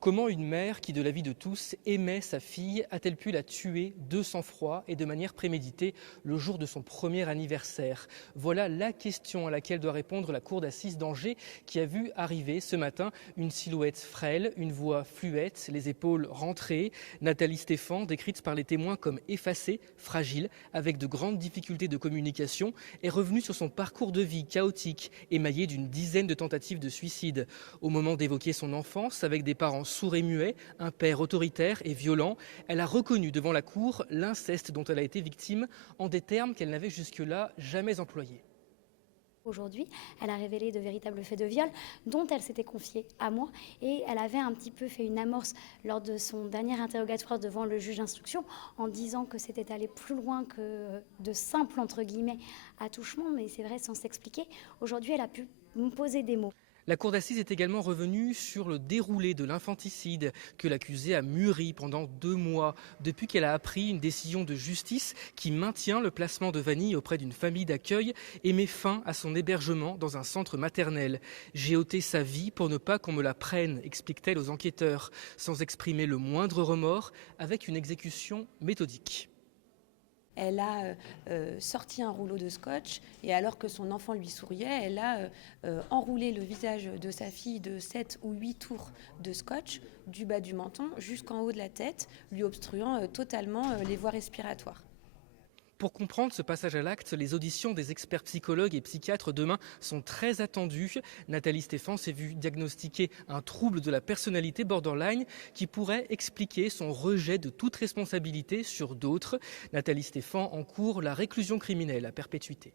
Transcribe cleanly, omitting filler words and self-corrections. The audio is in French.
Comment une mère qui, de la vie de tous, aimait sa fille, a-t-elle pu la tuer de sang-froid et de manière préméditée le jour de son premier anniversaire? Voilà la question à laquelle doit répondre la cour d'assises d'Angers qui a vu arriver ce matin une silhouette frêle, une voix fluette, les épaules rentrées. Nathalie Stéphan, décrite par les témoins comme effacée, fragile, avec de grandes difficultés de communication, est revenue sur son parcours de vie chaotique, émaillé d'une dizaine de tentatives de suicide. Au moment d'évoquer son enfance avec des parents sourd et muet, un père autoritaire et violent, elle a reconnu devant la cour l'inceste dont elle a été victime en des termes qu'elle n'avait jusque-là jamais employés. Aujourd'hui, elle a révélé de véritables faits de viol dont elle s'était confiée à moi et elle avait un petit peu fait une amorce lors de son dernier interrogatoire devant le juge d'instruction en disant que c'était aller plus loin que de simples entre guillemets attouchements, mais c'est vrai sans s'expliquer. Aujourd'hui, elle a pu me poser des mots. La cour d'assises est également revenue sur le déroulé de l'infanticide que l'accusée a mûri pendant 2 mois, depuis qu'elle a appris une décision de justice qui maintient le placement de Vanille auprès d'une famille d'accueil et met fin à son hébergement dans un centre maternel. J'ai ôté sa vie pour ne pas qu'on me la prenne, explique-t-elle aux enquêteurs, sans exprimer le moindre remords, avec une exécution méthodique. Elle a sorti un rouleau de scotch et alors que son enfant lui souriait, elle a enroulé le visage de sa fille de 7 ou 8 tours de scotch du bas du menton jusqu'en haut de la tête, lui obstruant totalement les voies respiratoires. Pour comprendre ce passage à l'acte, les auditions des experts psychologues et psychiatres demain sont très attendues. Nathalie Stéphan s'est vue diagnostiquer un trouble de la personnalité borderline qui pourrait expliquer son rejet de toute responsabilité sur d'autres. Nathalie Stéphan encourt la réclusion criminelle à perpétuité.